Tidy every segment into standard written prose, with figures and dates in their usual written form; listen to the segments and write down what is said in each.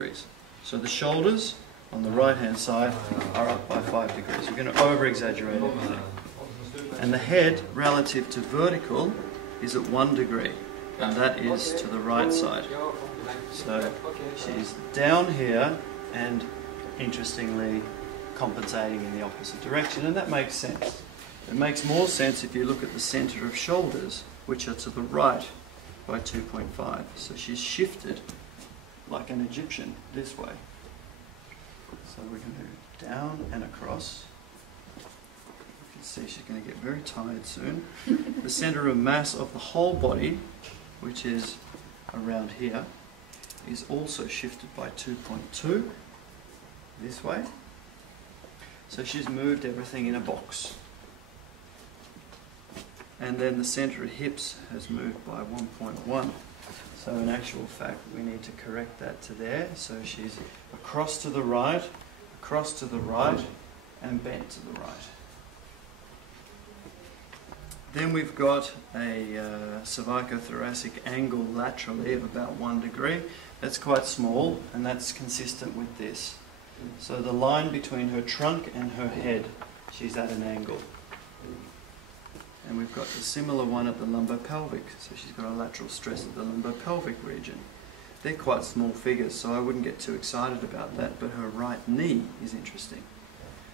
degrees. So the shoulders on the right hand side are up by 5 degrees. We're going to over exaggerate everything. And the head relative to vertical is at 1 degree, and that is to the right side. So she's down here and interestingly compensating in the opposite direction, and that makes sense. It makes more sense if you look at the centre of shoulders, which are to the right by 2.5. So she's shifted like an Egyptian this way. So we're going to go down and across. You can see she's going to get very tired soon. The centre of mass of the whole body, which is around here, is also shifted by 2.2 this way. So she's moved everything in a box. And then the centre of hips has moved by 1.1. So in actual fact, we need to correct that to there. So she's across to the right, and bent to the right. Then we've got a cervicothoracic angle laterally of about 1 degree. That's quite small, and that's consistent with this. So the line between her trunk and her head, she's at an angle. And we've got a similar one at the lumbopelvic, so she's got a lateral stress at the lumbopelvic region. They're quite small figures, so I wouldn't get too excited about that, but her right knee is interesting.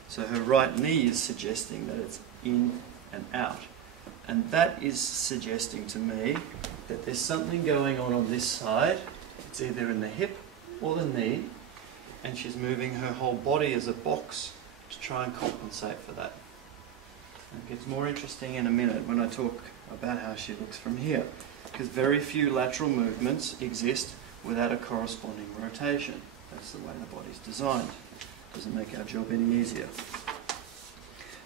So her right knee is suggesting that it's in and out. And that is suggesting to me that there's something going on this side. It's either in the hip or the knee, and she's moving her whole body as a box to try and compensate for that. It gets more interesting in a minute when I talk about how she looks from here, because very few lateral movements exist without a corresponding rotation. That's the way the body's designed. Doesn't make our job any easier.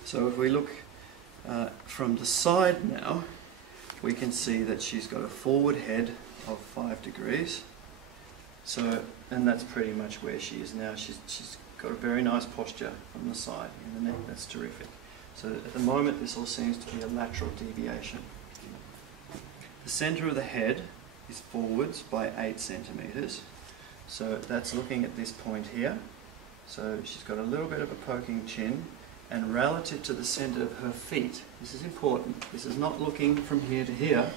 So if we look from the side now, we can see that she's got a forward head of 5 degrees. So, and that's pretty much where she is now. She's got a very nice posture from the side in the neck. That's terrific. So at the moment this all seems to be a lateral deviation. The centre of the head is forwards by 8 centimetres. So that's looking at this point here. So she's got a little bit of a poking chin, and relative to the centre of her feet, this is important, this is not looking from here to here,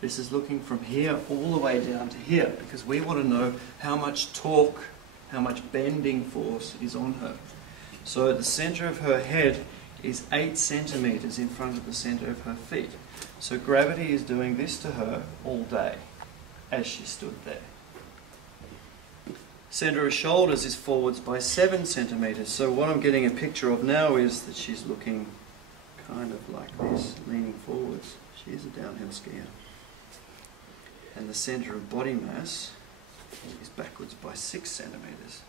this is looking from here all the way down to here, because we want to know how much torque, how much bending force is on her. So at the centre of her head is 8 centimetres in front of the centre of her feet. So gravity is doing this to her all day as she stood there. Centre of shoulders is forwards by 7 centimetres. So what I'm getting a picture of now is that she's looking kind of like this, leaning forwards. She is a downhill skier. And the centre of body mass is backwards by 6 centimetres.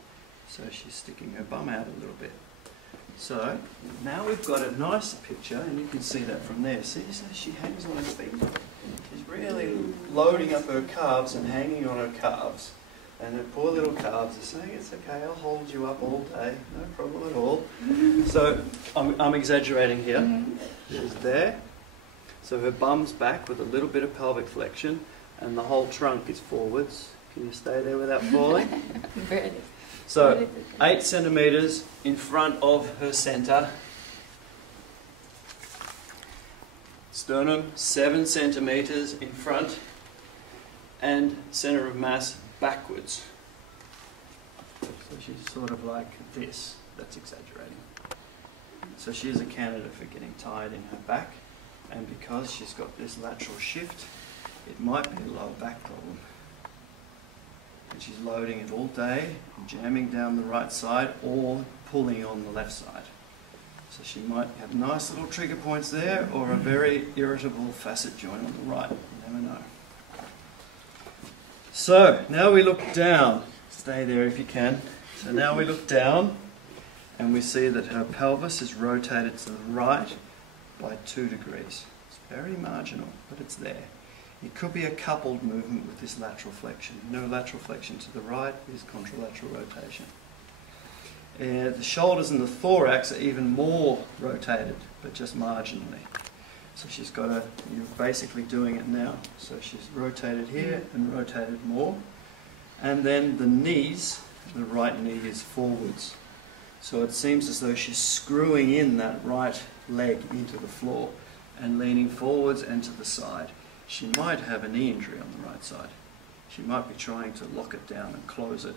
So she's sticking her bum out a little bit. So now we've got a nicer picture, and you can see that from there. See, so she hangs on her feet. She's really loading up her calves and hanging on her calves. And her poor little calves are saying, it's okay, I'll hold you up all day, no problem at all. So I'm exaggerating here. She's there. So her bum's back with a little bit of pelvic flexion, and the whole trunk is forwards. Can you stay there without falling? So 8 centimetres in front of her centre. Sternum 7 centimetres in front, and centre of mass backwards. So she's sort of like this. That's exaggerating. So she is a candidate for getting tired in her back, and because she's got this lateral shift, it might be a lower back problem. And she's loading it all day, jamming down the right side or pulling on the left side. So she might have nice little trigger points there, or a very irritable facet joint on the right. You never know. So now we look down. Stay there if you can. So now we look down, and we see that her pelvis is rotated to the right by 2 degrees. It's very marginal, but it's there. It could be a coupled movement with this lateral flexion. No lateral flexion to the right is contralateral rotation. The shoulders and the thorax are even more rotated, but just marginally. So she's got a, you're basically doing it now. So she's rotated here and rotated more. And then the knees The right knee is forwards. So it seems as though she's screwing in that right leg into the floor and leaning forwards and to the side. She might have a knee injury on the right side. She might be trying to lock it down and close it.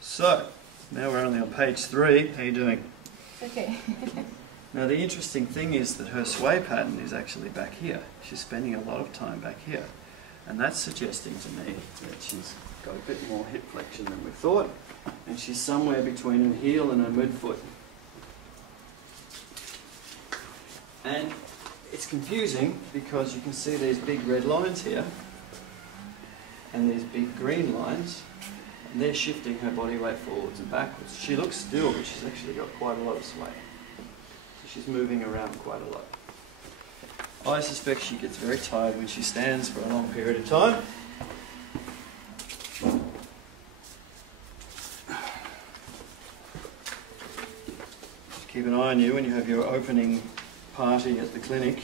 So, now we're only on page 3. How are you doing? Okay. Now the interesting thing is that her sway pattern is actually back here. She's spending a lot of time back here. And that's suggesting to me that she's got a bit more hip flexion than we thought. And she's somewhere between her heel and her midfoot. And it's confusing because you can see these big red lines here and these big green lines, and they're shifting her body weight forwards and backwards. She looks still, but she's actually got quite a lot of sway. So she's moving around quite a lot. I suspect she gets very tired when she stands for a long period of time. Just keep an eye on you when you have your opening party at the clinic,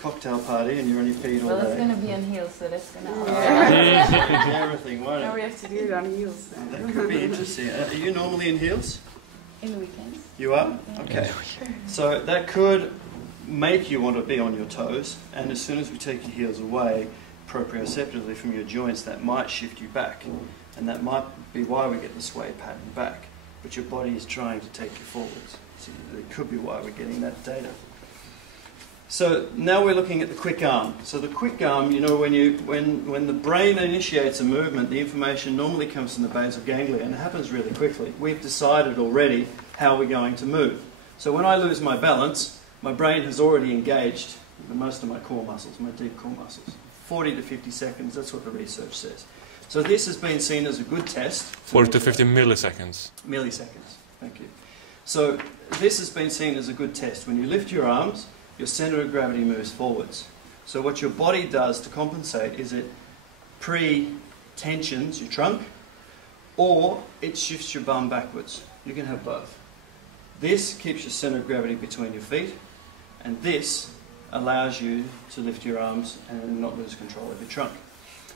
cocktail party, and you're on your feet all day. Well, it's going to be on heels, so that's going to everything, won't it? Now we have to do it on heels. That could be interesting. Are you normally in heels? in the weekends. You are? Okay. So that could make you want to be on your toes, and as soon as we take your heels away proprioceptively from your joints, that might shift you back, and that might be why we get the sway pattern back. But your body is trying to take you forwards. So it could be why we're getting that data. So now we're looking at the quick arm. So the quick arm, you know, when the brain initiates a movement, the information normally comes from the basal ganglia, and it happens really quickly. We've decided already how we're going to move. So when I lose my balance, my brain has already engaged most of my core muscles, my deep core muscles. 40 to 50 seconds, that's what the research says. So this has been seen as a good test. 40 to 50 milliseconds. Milliseconds, thank you. So this has been seen as a good test. When you lift your arms, your centre of gravity moves forwards. So what your body does to compensate is it pre-tensions your trunk, or it shifts your bum backwards. You can have both. This keeps your centre of gravity between your feet, and this allows you to lift your arms and not lose control of your trunk.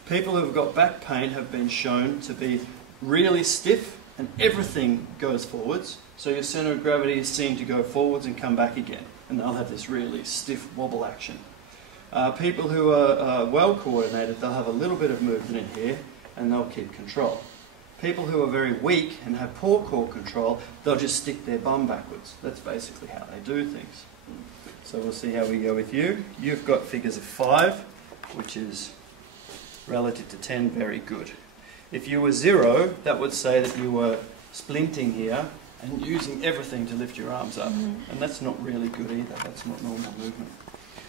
People who have got back pain have been shown to be really stiff, and everything goes forwards, so your centre of gravity is seen to go forwards and come back again, and they'll have this really stiff wobble action. People who are well coordinated, they'll have a little bit of movement in here, and they'll keep control. People who are very weak and have poor core control, they'll just stick their bum backwards. That's basically how they do things. So we'll see how we go with you. You've got figures of 5, which is relative to 10, very good. If you were 0, that would say that you were splinting here and using everything to lift your arms up. And that's not really good either. That's not normal movement.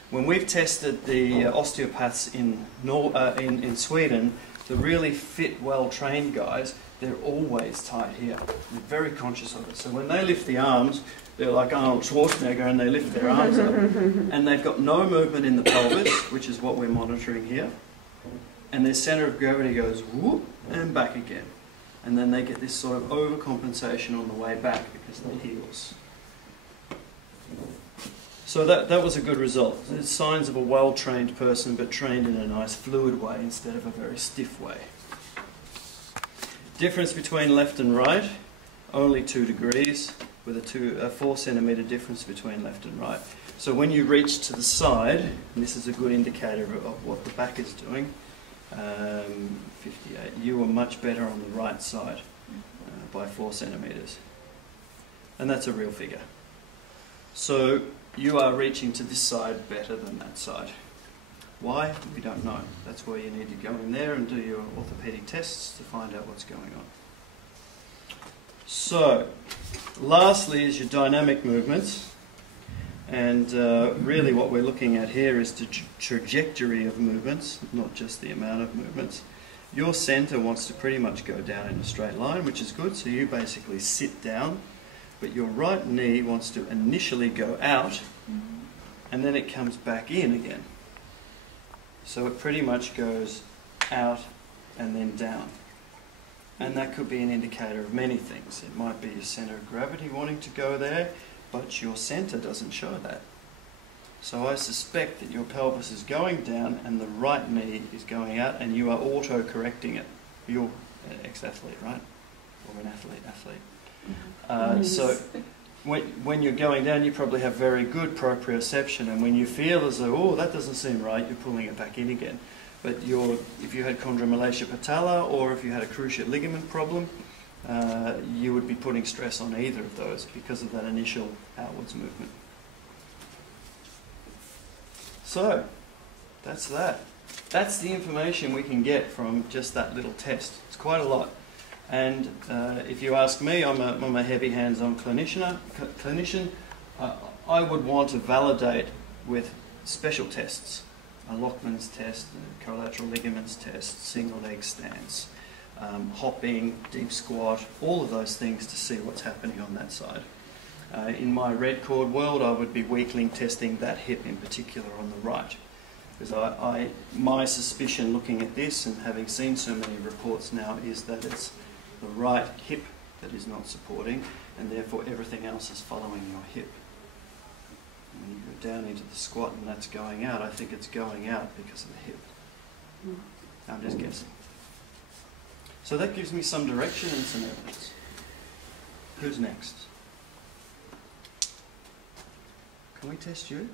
When we've tested the osteopaths in Sweden, the really fit, well-trained guys, they're always tight here. They're very conscious of it. So when they lift the arms, they're like Arnold Schwarzenegger, and they lift their arms up. And they've got no movement in the pelvis, which is what we're monitoring here. And their centre of gravity goes whoop and back again. And then they get this sort of overcompensation on the way back because of the heels. So that was a good result. There's signs of a well-trained person, but trained in a nice fluid way instead of a very stiff way. Difference between left and right, only 2 degrees, with a 4 centimetre difference between left and right. So when you reach to the side, and this is a good indicator of what the back is doing, 58, you were much better on the right side by 4 centimetres. And that's a real figure. So you are reaching to this side better than that side. Why? We don't know. That's where you need to go in there and do your orthopaedic tests to find out what's going on. So, lastly is your dynamic movements. And really what we're looking at here is the trajectory of movements, not just the amount of movements. Your centre wants to pretty much go down in a straight line, which is good, so you basically sit down, but your right knee wants to initially go out, and then it comes back in again. So it pretty much goes out and then down. And that could be an indicator of many things. It might be your centre of gravity wanting to go there, but your centre doesn't show that. So I suspect that your pelvis is going down and the right knee is going out, and you are auto-correcting it. You're an ex-athlete, right? Or an athlete. So when you're going down, you probably have very good proprioception, and when you feel as though, oh, that doesn't seem right, you're pulling it back in again. But if you had chondromalacia patella, or if you had a cruciate ligament problem, you would be putting stress on either of those because of that initial outwards movement. So, that's that. That's the information we can get from just that little test. It's quite a lot. And if you ask me, I'm a heavy hands-on clinician. I would want to validate with special tests. A Lockman's test, a collateral ligaments test, single leg stance, hopping, deep squat, all of those things to see what's happening on that side. In my red cord world, I would be weakling testing that hip in particular on the right. Because my suspicion looking at this and having seen so many reports now is that it's the right hip that is not supporting, and therefore everything else is following your hip. When you go down into the squat and that's going out, I think it's going out because of the hip. I'm just guessing. So that gives me some direction and some evidence. Who's next? Can we test you?